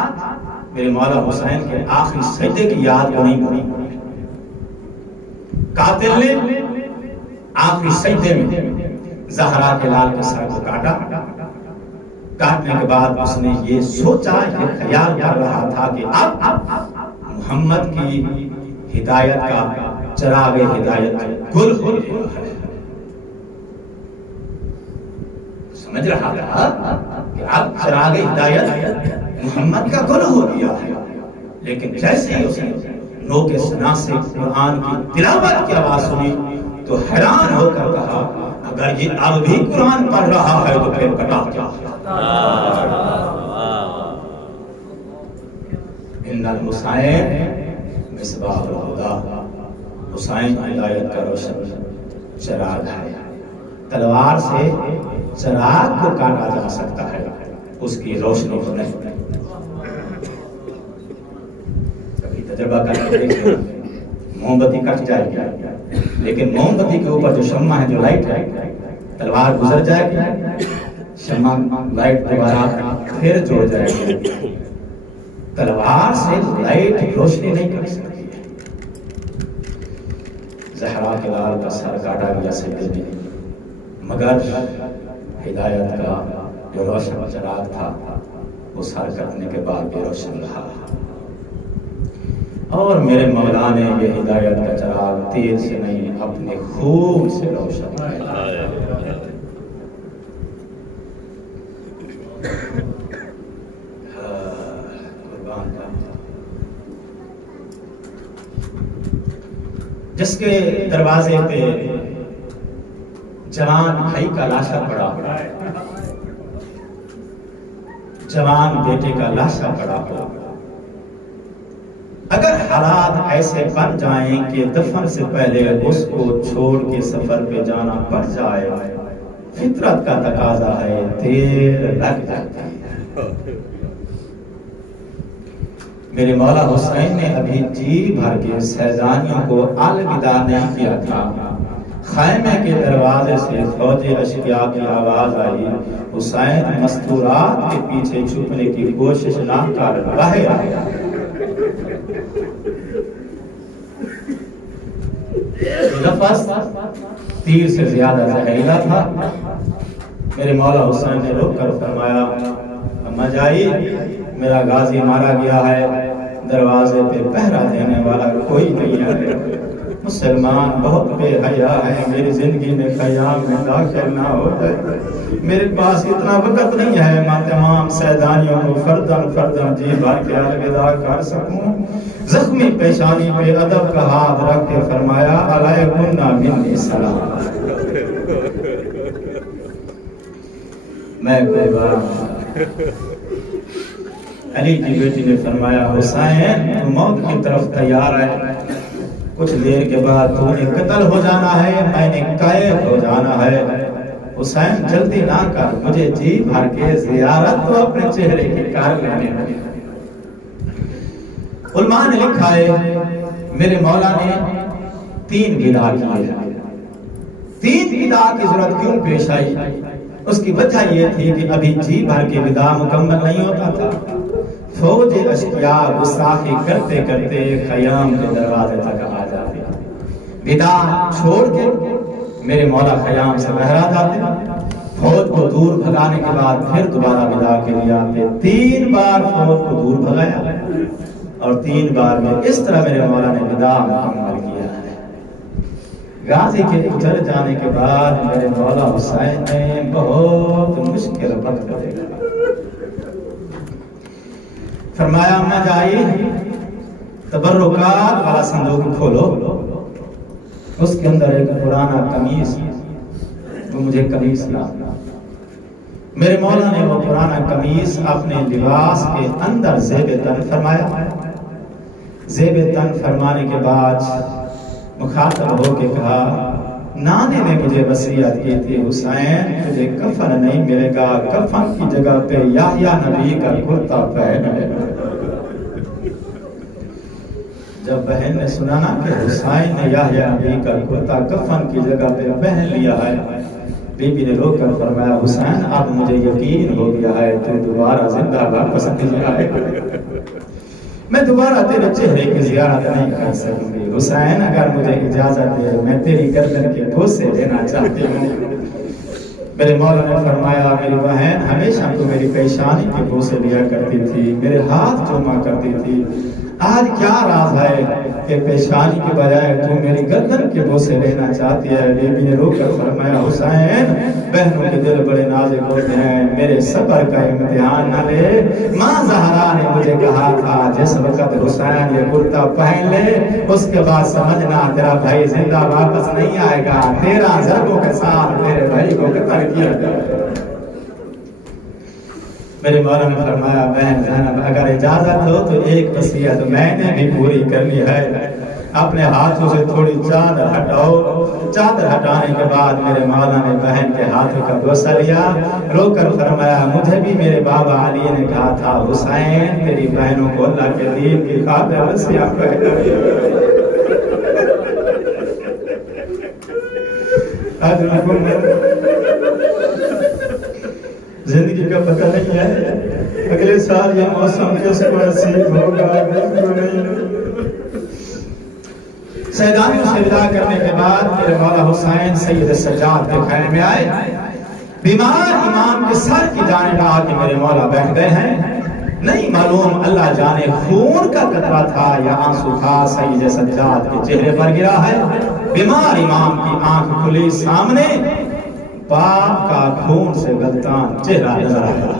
میرے مولا حسین کے آخری سجدے کی یاد کو نہیں بھولی. قاتل نے آخری سجدے میں زہرا کے لال کے سر کو کاٹا. کاٹنے کے بعد اس نے یہ سوچا, یہ خیال کر رہا تھا کہ اب محمد کی ہدایت کا چراغ ہدایت گل ہو گیا ہے. سمجھ رہا تھا کہ اب چراغ ہدایت محمد کا گل ہو گیا ہے. لیکن جیسے ہی اس نے نو کے سنا سے قرآن کی تلاوت کی آواز سنی تو حیران ہو کر کہا, اگر یہ اب بھی قرآن پڑھ رہا ہے تو پھر کٹا کیا ہے. ان الحسین مصباح الہدی, حسین ہدایت کا روشن چراغ ہے. تلوار سے چراغ کو کاٹا جا سکتا ہے, اس کی روشنی کو نہیں. کبھی تجربہ کر کے دیکھیں, موم بتی کٹ جائے گی, لیکن موم بتی کے اوپر جو شمع ہے, جو لائٹ ہے, تلوار گزر جائے گی, شمع لائٹ دوبارہ پھر جوڑ جائے گی. تلوار سے لائٹ روشنی نہیں کر سکتی ہے. زہرا کے لال کا سر کاٹا گیا سجدے میں, مگر ہدایت کا جو روشن چراغ تھا وہ سر کٹنے کے بعد بھی روشن رہا. اور میرے مولا نے یہ ہدایت کا چراغ تیر سے نہیں اپنے خون سے روشن کیا. جس کے دروازے پہ جوان بھائی کا لاشا پڑا, جوان بیٹے کا لاشا پڑا ہو, اگر حالات ایسے بن جائیں کہ دفن سے پہلے اس کو چھوڑ کے سفر پہ جانا پڑ جائے, فطرت کا تقاضا ہے, دیر لگ جاتی ہے. میرے مولا حسین نے ابھی جی بھر کے سیزانیوں کو الوداع نہیں کیا تھا. خیمے کے دروازے سے فوج اشقیاء کی آواز آئی. حسین مستورات کے پیچھے چھپنے کی کوشش نہ کر باہر آیا. لفظ تیر سے زیادہ زہریلا تھا. میرے مولا حسین نے رک کر فرمایا, اما جائی, میرا غازی مارا گیا ہے, دروازے پہ پہرا دینے والا کوئی نہیں ہے. مسلمان بہت بے حیا ہے, میری زندگی میں خیام میں داخل نہ ہو جائے. میرے پاس اتنا وقت نہیں ہے میں تمام سیدانیوں کو فردن فردن جی بھر کے الوداع کر سکوں. زخمی پیشانی پہ ادب کا ہاتھ رکھ کے فرمایا, علیکم منی سلام. میں کوئی بات علی کی بیٹی نے فرمایا, حسین تو موت کی طرف تیار ہے, کچھ دیر کے بعد تو نے قتل ہو جانا ہے, میں نے قید ہو جانا ہے. حسین جلدی نہ کر, مجھے جی بھر کے زیارت تو اپنے چہرے کی کر لینے ہے. علماء نے لکھا ہے میرے مولا نے 3 وداع کیے. 3 وداع کی ضرورت کیوں پیش آئی؟ اس کی وجہ یہ تھی کہ ابھی جی بھر کے وداع مکمل نہیں ہوتا تھا. فوج اشقیاء گستاخی کرتے کرتے خیام کے دروازے تک آ جاتے. وداع چھوڑ کے میرے مولا خیام سے باہر آ جاتے. فوج کو دور بھگانے کے بعد پھر دوبارہ وداع کے لیے آتے. 3 بار فوج کو دور بھگایا اور 3 بار میں اس طرح میرے مولا نے وداع مکمل کیا ہے. غازی کے گزر جانے کے بعد میرے مولا حسین نے بہت مشکل وقت دیکھا. فرمایا اما جائی تبرکات والا صندوق کھولو، اس کے اندر ایک پرانا قمیص، وہ مجھے قمیص لا۔ میرے مولا نے وہ پرانا قمیص اپنے لباس کے اندر زیب تن فرمایا۔ زیب تن فرمانے کے بعد مخاطب ہو کے کہا، نانے نے مجھے وصیت کی تھی حسین تجھے کفن نہیں ملے گا، کفن کی جگہ پہ یحییٰ نبی کا کرتا پہن لینا۔ جب بہن نے سنا نا کہ حسین نے یحییٰ نبی کا کرتا کفن کی جگہ پہ پہن لیا ہے، بی بی نے رو کر فرمایا حسین اب مجھے یقین ہو گیا ہے تو دوبارہ زندہ واپس نہیں آئے گا، میں دوبارہ تیرے چہرے کی زیارت نہیں کر سکوں گی۔ حسین اگر مجھے اجازت دے میں تیری گردن کے بوسے لینا چاہتی ہوں۔ میرے مولا نے فرمایا میری بہن ہمیشہ تو میری پیشانی کے بوسے لیا کرتی تھی، میرے ہاتھ چوما کرتی تھی، آج کیا راز ہے کہ پیشانی کے بجائے تو میری گردن کے بوسے لینا چاہتی ہے؟ بی بی نے رو کر فرمایا حسین بہنوں کے دل بڑے نازک ہوتے ہیں، میرے صبر کا امتحان نہ لے۔ ماں زہرا نے مجھے کہا تھا جس وقت حسین یہ کرتا پہن لے اس کے بعد سمجھنا تیرا بھائی زندہ واپس نہیں آئے گا، تیرا ضربوں کے ساتھ میرے بھائی کو قتل کیا جائے۔ میرے مولا نے فرمایا بہن زینب اگر اجازت ہو تو ایک وصیت میں نے بھی پوری کرنی ہے، اپنے ہاتھوں سے تھوڑی چادر ہٹاؤ۔ چادر ہٹانے کے بعد میرے مولا نے بہن کے ہاتھوں کا بوسہ لیا، رو کر فرمایا مجھے بھی میرے بابا علی نے کہا تھا حسین تیری بہنوں کو اللہ کے دین کی خاطر وصیت کر۔ زندگی کا پتہ نہیں ہے اگلے سال یہ موسم کس کو نصیب ہوگا، سیدانیوں سے ودا کرنے کے بعد میرے مولا حسین سید سجاد کے خیمے میں آئے، بیمار امام کے سر کی جانب آ کے میرے مولا بیٹھ گئے ہیں، نہیں معلوم اللہ جانے خون کا قطرہ تھا یا آنسو تھا سید سجاد کے چہرے پر گرا ہے۔ بیمار امام کی آنکھ کھلی، سامنے باپ کا خون سے گلتان چہرہ نظر آیا۔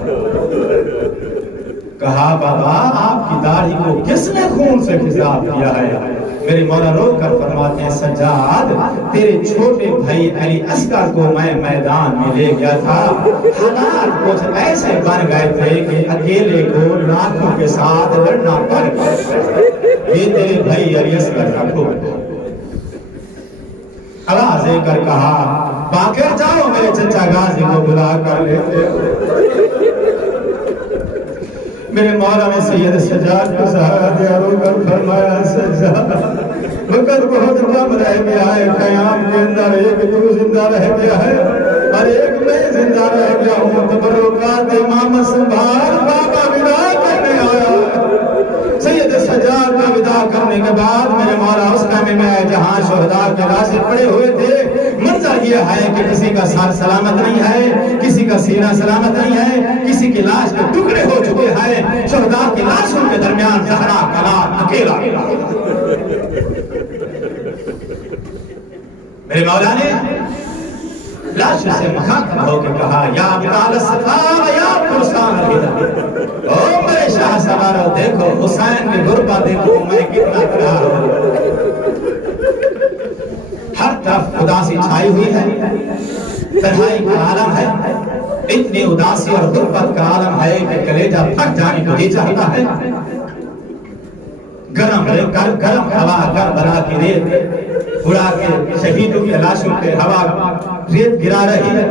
کہا بابا آپ کی داڑھی کو کس نے خون سے خضاب کیا ہے؟ میرے مولا رو کر فرماتے ہیں سجاد تیرے چھوٹے بھائی علی اصغر کو میں میدان میں لے گیا تھا، حالات کچھ ایسے بن گئے تھے کہ اکیلے کو لاکھوں کے ساتھ لڑنا پڑ گیا، یہ تیرے بھائی علی اصغر کا خون۔ آواز دے کر کہا باقر جاؤ میرے چچا غازی کو بلا کر لیتے ہو۔ میرے مولا نے سید سجاد کو سہارا دیا، رو کر فرمایا سجاد وقت بہت کم رہ گیا ہے، قیام کے اندر ایک تو زندہ رہ گیا ہے اور ایک میں زندہ رہ گیا ہوں، تبرکات امام سنبھال بابا ودا کرنے آیا۔ سید سجاد کا ودا کرنے کے بعد میرے مولا اس خیمے میں آئے جہاں شہداء کے لاشیں پڑے ہوئے تھے۔ منظر یہ ہے کہ کسی کا سر سلامت نہیں ہے، کسی کا سینہ سلامت نہیں ہے، کسی کی لاش کے ٹکڑے ہو چکے ہیں، شہداء کی لاشوں کے درمیان زہرا کلال اکیلا۔ میرے مولا نے لاش سے مخاطب ہو کے کہا یا بلال الصفا و یا فرسان الہدى، او میرے شاہ سوارو دیکھو حسین کی غربت دیکھو میں کتنا تنہا ہوں، ہر طرف اداسی چھائی ہوئی ہے، تنہائی کا عالم ہے، اتنی اداسی اور غربت کا عالم ہے کہ کلیجہ پھٹ جانے کو ہی چاہتا ہے۔ گرم ہوا کربلا کی ریت اڑا کے شہیدوں کے لاشوں پہ ہوا ریت گرا رہی ہے،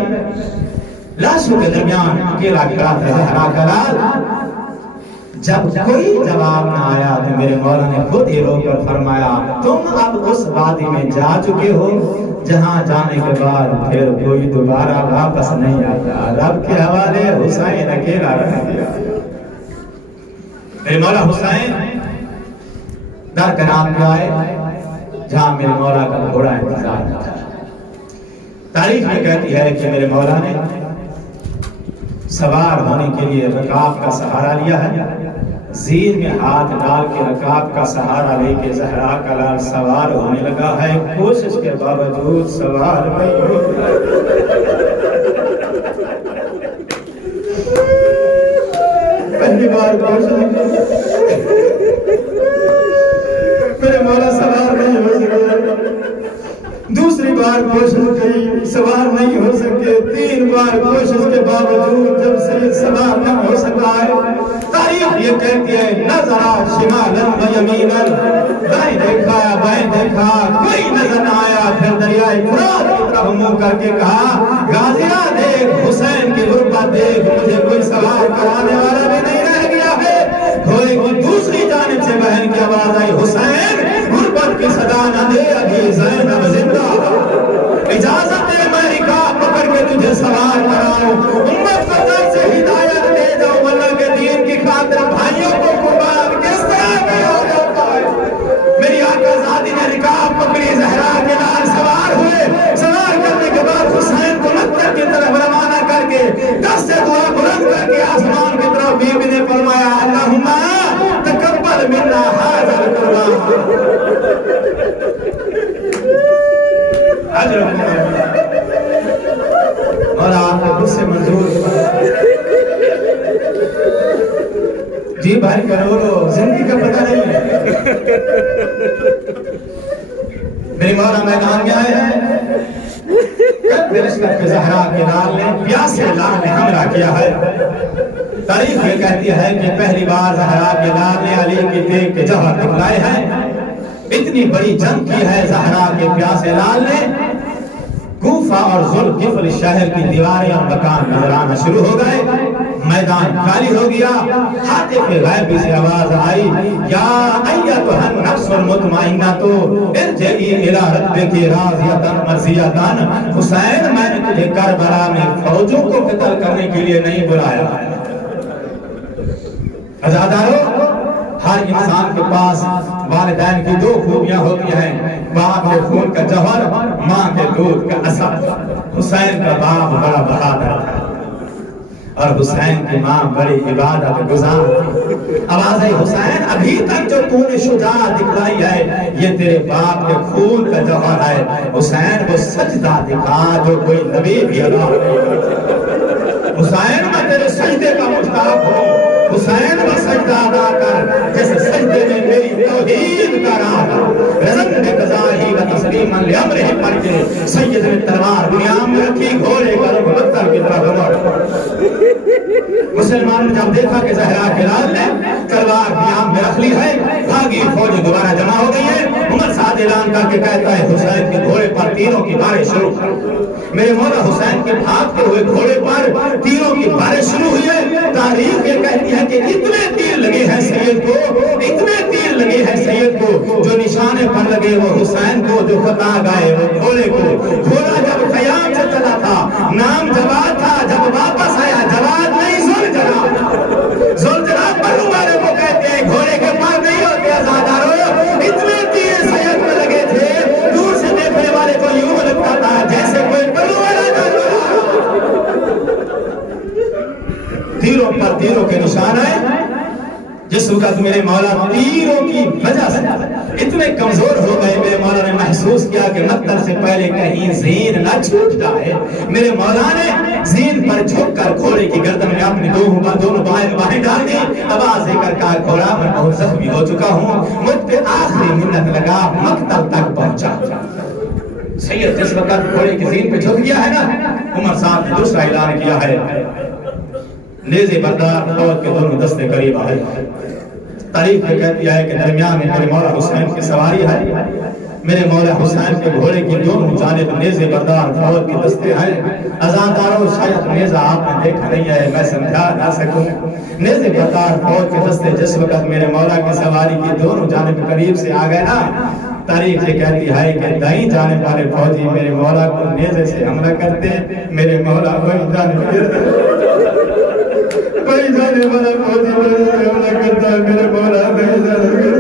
لاشوں کے درمیان اکیلا کھڑا تھا زہرا کا لال۔ جب کوئی جواب نہ آیا تو میرے مولا نے خود ہی رو کر فرمایا تم اب اس وادی میں جا چکے ہو جہاں جانے کے بعد پھر کوئی دوبارہ واپس نہیں آتا، رب کے حوالے حسین اکیلا رہ گیا۔ میرے مولا حسین درکنار پہ آئے جہاں میرے مولا کا گھوڑا انتظار تھا۔ تاریخ میں کہتی ہے کہ میرے مولا نے سوار ہونے کے لیے رکاب کا سہارا لیا ہے، زیر میں ہاتھ ڈال کے رکاب کا سہارا لے کے زہرا کا لال سوار ہونے لگا ہے، کوشش کے باوجود سوار نہیں ہوتا۔ پہلی بار کوشش میرے مولا سوار نہیں ہو سکے، دوسری بار کوشش کی سوار نہیں ہو سکے، 3 بار کوشش کے باوجود جب سید سوار نہ ہو سکا ہے، تاریخ یہ کہتی ہے نظرا شمالا و یمینا، دائیں دیکھا بائیں دیکھا کوئی نظر نہ آیا، پھر دریائے فرات کی طرف منہ کر کے کہا غازیہ دیکھ، حسین کی غربت دیکھ، مجھے کوئی سوار کرانے والا بھی نہیں رہ گیا ہے۔ گھوڑے کی دوسری جانب سے بہن کی آواز آئی، حسین غربت کی صدا نہ دے، ابھی زینب زندہ، اجازت دے میں رکاب پکڑ کے تجھے سوار کراؤں، امت کو طرف سے ہدایت دے جاؤں، اللہ کے دین کی خاطر بھائیوں کو قربان کس طرح کیا جاتا ہے۔ میری آقا زادی نے رکاب پکڑی، زہرا کے لال سوار ہوئے، سوار کرنے کے بعد حسین کو مکتب کی طرف روانہ کر کے دست سے دعا بلند کر کے آسمان کی طرف بی بی نے فرمایا اللہم تقبل منا ھذا القربان، اور آپ کے خود سے منظور جی بھائی کرو لو، زندگی کا پتہ نہیں ہے۔ میری مولا میدان میں آئے ہیں، زہرا کے لال نے پیاسے لال نے حملہ کیا ہے۔ تاریخ یہ کہتی ہے کہ پہلی بار زہرا کے لال نے علی کی دیکھ کے جوہر دکھلائے ہیں۔ اتنی بڑی جنگ کی ہے زہرا کے پیاسے لال نے، کوفہ اور ذوالقفل شہر کی دیواریں اور مکان نظر آنا شروع ہو گئے، میدان خالی ہو گیا۔ حاطف غیبی سے آواز آئی، یا ایتھا النفس المطمئنہ ارجعی الی ربک راضیۃ مرضیۃ۔ حسین میں نے تجھے کربلا میں فوجوں کو قتل کرنے کے لیے نہیں بلایا۔ عزادارو، ہر انسان کے پاس والدین کی 2 خوبیاں ہوتی ہیں، باپ کے خون کا جوہر، ماں کے دودھ کا اثر۔ حسین کا باپ بڑا بہادر تھا اور حسین کی ماں بڑی عبادت گزار تھی۔ آواز ہے حسین ابھی تک جو تو نے شجاعت دکھلائی ہے یہ تیرے باپ کے خون کا جوہر ہے۔ حسین وہ سجدہ دکھا جو کوئی نبی بھی ادا نہیں کرتا۔ حسین میں تیرے سجدے کا مشتاق ہوں، حسین وہ سجدہ ادا کر جیسے سجدے میں میری توحید کا راہ رزن میں قضاہی و تسلیما لامرہ پڑھ کے سید نے تلوار دنیا میں رکھی، گھوڑے کا رخ مکہ کی طرف بڑھا۔ مسلمان نے جب دیکھا کہ زہرا کے لال نے تلوار دنیا میں رکھ لی ہے، بھاگی فوج دوبارہ جمع ہو گئی ہے، عمر سعد اعلان کر کے کہتا ہے حسین کے گھوڑے پر تیروں کی بارش شروع۔ میرے مولا حسین کے بھاگتے ہوئے گھوڑے پر تیروں کی بارش شروع ہوئی ہے۔ تاریخ یہ کہتی ہے کہ اتنے تیر لگے ہیں سید کو، اتنے تیر لگے ہیں سید کو، جو نشانے پر لگے وہ حسین کو، جو خطا گئے وہ گھوڑے کو۔ گھوڑا جب خیام سے چلا تھا نام جواد تھا، جب واپس آیا جواد نہیں زلجرا پرو والے کو کہتے ہیں، گھوڑے کے پار نہیں ہوتے عزادارو۔ اتنے تیر سید میں لگے تھے، دور سے دیکھنے والے کو یوں لگتا تھا جیسے کوئی پرو والا تیروں پر تیروں کے نشان ہے۔ جس وقت میرے مولا تیروں کی وجہ سے اتنے کمزور ہو گئے، میرے مولا نے محسوس کیا کہ مقتل سے پہلے کہیں زین نہ چھوٹ جائے۔ میرے مولا نے زین پر جھک کر گھوڑے کی گردن میں اپنی دونوں بائیں ڈال دی، آواز دے کر کہا گھوڑا میں بہت زخمی ہو چکا ہوں، مجھ پہ آخری منت لگا، مقتل تک پہنچا۔ سید جس وقت گھوڑے کی زین پہ جھک گیا ہے نا، عمر صاحب نے دوسرا اعلان کیا ہے، نیزے بردار فوج کے دونوں دستے قریب آئے۔ تاریخ یہ کہتی ہے کہ درمیان میں میرے مولا حسین کی سواری ہے، میرے مولا حسین کے گھوڑے کی دونوں جانب نیزے بردار فوج کے دستے ہیں۔ عزادارو شاید نیزہ آپ نے دیکھا نہیں ہے، میں سمجھا نہ سکوں۔ نیزے بردار فوج کے دستے جس وقت میرے مولا کی سواری کی دونوں جانب قریب سے آ گئے نا، تاریخ یہ کہتی ہے کہ دائیں جانب والے فوجی میرے مولا کو نیزے سے حملہ کرتے، میرے مولا بائیں جانب بھائی جانے والا فوجی حملہ کرتا ہے، میرے مولا بھائی جانے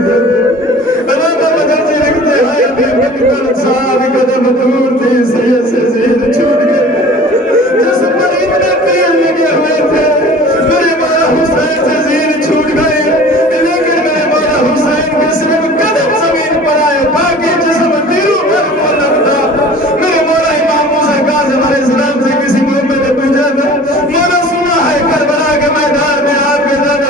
علامہ مدرسی لکھتے ہیں بے صاحب قدم دور تھی، سید سے زین چھوٹ گئے، جس پر اتنے تیر لگے ہوئے تھے، میرے مولا حسین سے زین چھوٹ گئے، لیکن میرے مولا حسین کے صرف قدم زمین پر آئے، باقی جسم تیروں پر معلق تھا۔ میرے مولا امام موسیٰ کاظم علیہ السلام سے کسی مومن نے پوچھا تھا، مولا سنا ہے کربلا کے میدان میں آپ کے زیادہ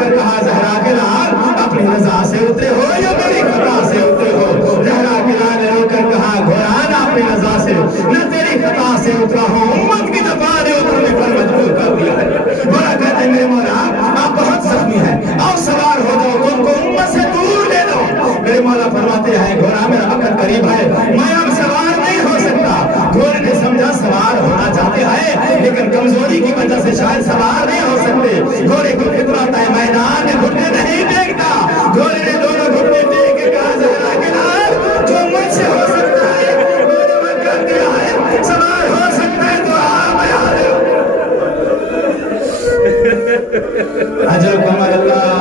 کر کہا زہرا کے لال اپنی رضا سے اترے ہو یا میری خطا سے اترے ہو؟ زہرا کے لال نے رو کر کہا گھوڑا نہ اپنی رضا سے نہ تیری خطا سے اترا ہوں، امت کی دفاع نے اترنے پر مجبور کر دیا ہے۔ گھوڑا کہتے ہیں میرے مولا آپ بہت زخمی ہیں، آؤ سوار ہو جاؤ، ان کو امت سے دور لے دو۔ میرے مولا فرماتے ہیں گھوڑا میرا وقت قریب ہے، میں اب سوار نہیں ہو سکتا۔ گھوڑے نے سمجھا سوار ہونا چاہتے ہیں لیکن کمزوری کی وجہ سے شاید سوار نہیں ہو سکتے۔ گھوڑے کو فطرت ہے میدان میں گھٹنے نہیں دیکھتا۔ گھوڑے نے دونوں گھٹنے ٹیک کے کہا زہرا کے لال جو مجھ سے ہو سکتا ہے میں نے کر دیا ہے، سوار ہو سکتا ہے تو میں حاضر ہوں۔ عجب اللہ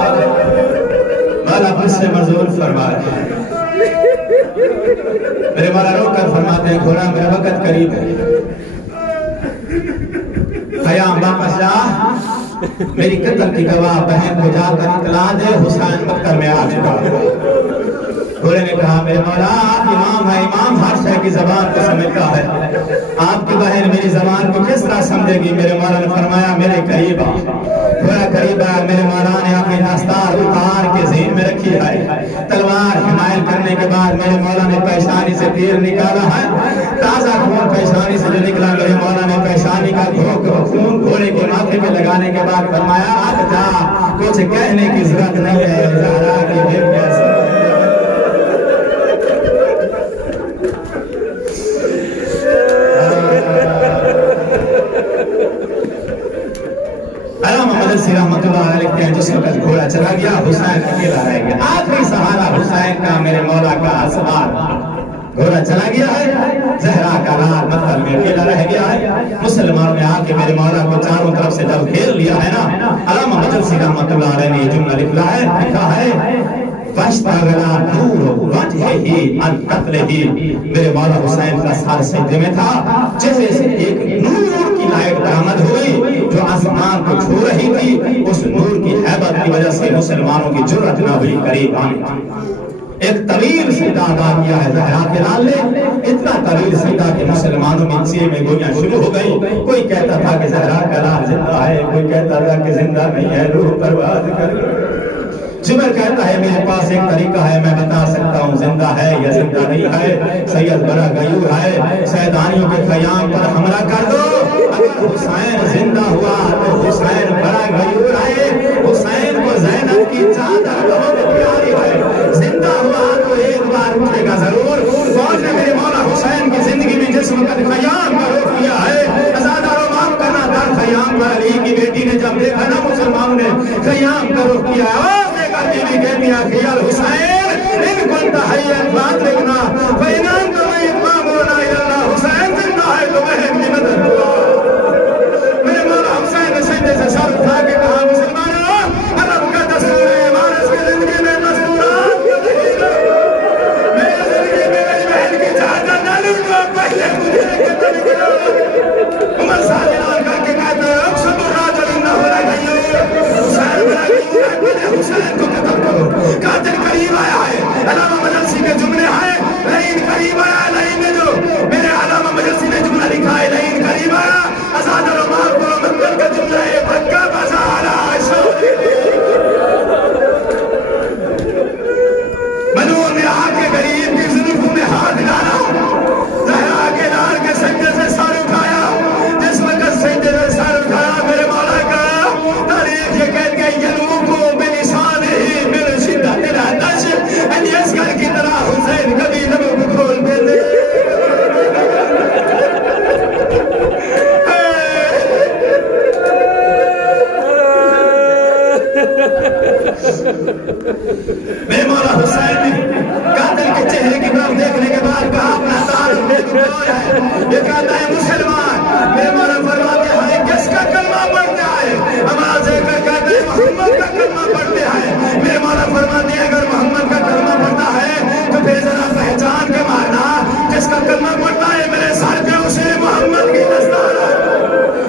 مولا مجھ سے مزور فرمائے۔ میرے مولا رو کر فرماتے ہیں گھوڑا میرا وقت قریب ہے، خیام واپس جا، میری قتل کی گواہ بہن کو جا کر اطلاع دے حسین مکہ میں آ چکا۔ گھوڑے نے کہا میرے مولا آپ امام ہے، امام ہر شے کی زبان کو سمجھتا ہے، آپ کی بہن میری زبان کو کس طرح سمجھے گی؟ میرے مولا نے فرمایا میرے قریب آ۔ گھوڑا قریب آیا، میرے مولا نے اپنی دستار اتار کے ذہن میں رکھی ہے، تلوار حمائل کرنے کے بعد میرے مولا نے پیشانی سے تیر نکالا ہے، تازہ خون پیشانی سے جو نکلا میرے مولا نے پیشانی کا خون گھوڑے کے ماتھے پہ لگانے کے بعد فرمایا اب جا، کچھ کہنے کی ضرورت نہیں ہے، زہرا کی بیٹی کیسے رحمت اللہ علیہ لکھتے ہیں جس وقت گھوڑا چلا گیا حسین اکیلا رہ گیا، آخری سہارا حسین کا میرے مولا کا سوار۔ گھوڑا چلا گیا ہے، زہرا کا لال مکہ میں اکیلا رہ گیا ہے۔ مسلمانوں نے آ کے میرے مولا کو چاروں طرف سے جب گھیر لیا ہے نا، علامہ مجلسی رحمت اللہ علیہ نے جملہ لکھا ہے فاشتغلا نور وجهه عن قتله۔ میرے مولا حسین کا سر سجدے میں تھا، چہرے سے ایک نور کی لائٹ برآمد ہوئی جو آسمان کو چھو رہی تھی، اس نور کی ہیبت کی وجہ سے مسلمانوں کی جرأت نہ ہوئی قریب آنے۔ ایک طویل سجدہ ادا کیا ہے زہرا کے لال نے، اتنا طویل سجدہ کہ مسلمانوں میں سینے میں گویاں شروع ہو گئی۔ کوئی کہتا تھا کہ زہرا کا لال زندہ ہے، کوئی کہتا تھا کہ زندہ نہیں ہے، روح پرواز کر۔ جبر کہتا ہے میرے پاس ایک طریقہ ہے، میں بتا سکتا ہوں زندہ ہے یا زندہ نہیں ہے۔ سید بڑا غیور ہے، سیدانیوں کے خیام پر حملہ کر دو، اگر حسین زندہ ہوا تو حسین بڑا غیور ہے، حسین کو زینب کی چادر بہت پیاری ہے، زندہ ہوا تو ایک بار اٹھے گا ضرور۔ فوج نے میرے مولا حسین کی زندگی میں جس وقت خیام کا رخ کیا ہے، ازادہ رو معاف کرنا در خیام پر علی کی بیٹی نے جب دیکھا نا مسلمانوں نے خیام کا رخ کیا ہے، بیوی کہتی ہے خیال حسین ان کنت حیا فاطمنا فینان کا میں امامنا اللہ حسین زندہ ہے تو بہن کی مدد ہوا۔ میرے مولا حسین نے سجدے سے سر اٹھا کے کہا مسلمانوں عرب کا دستور ہے، وارث کی زندگی میں دستورات میری زندگی میں میری بہن کی چادر نہ لوٹو، پہلے مجھے قتل کرو۔ عمر صاحب اعلان کر کے کہتے ہیں اقسم الراجل انہ لغیور، حسین بڑا غیور ہے، پہلے حسین کو قاتل قریب آیا ہے۔ علامہ مجلسی کے جملے ہیں لئین قریب آیا، لئین میں جو میرے علامہ مجلسی نے جملہ لکھا ہے لئین قریب آیا، ازادر و معاف کرو منگل کا جملہ ہے پکا بزارا شوری منور نے آ کے غریب کی زلفوں میں ہاتھ ڈالا، زہرا کے لال کے سجدے سے سر اٹھایا، جس وقت سجدے سے سر اٹھایا میرے مولا کا تاریخ یہ کہہ گئی یلوکو اسکر کی طرح حسین کبھی لبوں کو کھول دیتے۔ میرے مولا حسین نے قاتل کے چہرے کی طرف دیکھنے کے بعد کہا اپنا تعارف دے تو کون ہے؟ یہ کہتا ہے مسلمان۔ میرے مولا فرماتے ہیں کس کا کلمہ پڑھتا ہے؟ آوازیں کا کہتا ہے محمد کا کلمہ پڑھتے ہیں۔ میرے مولا فرماتے ہیں اگر محمد کا کلمہ پڑھتا ہے تو پھر ذرا پہچان کے مارنا، جس کا کلمہ پڑھتا ہے میرے سر پہ اسے محمد کی دستار ہے۔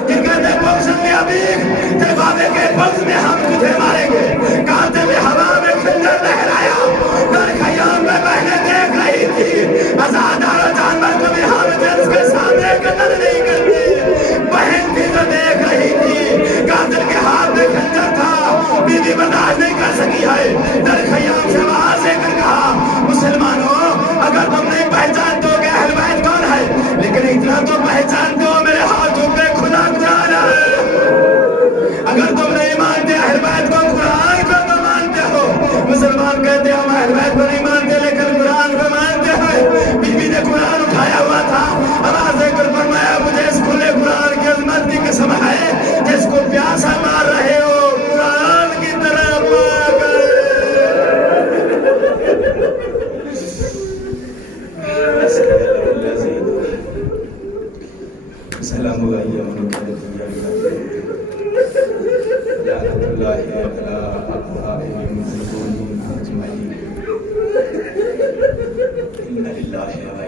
کہ کہتے ہیں بغض میں ابھی تے بابے کے بغض میں ہم تجھے ماریں گے، کہتے میں ہوا میں سلام علیہ وسلم لعنت اللہ علی اعدائهم اجمعین. انا للہ و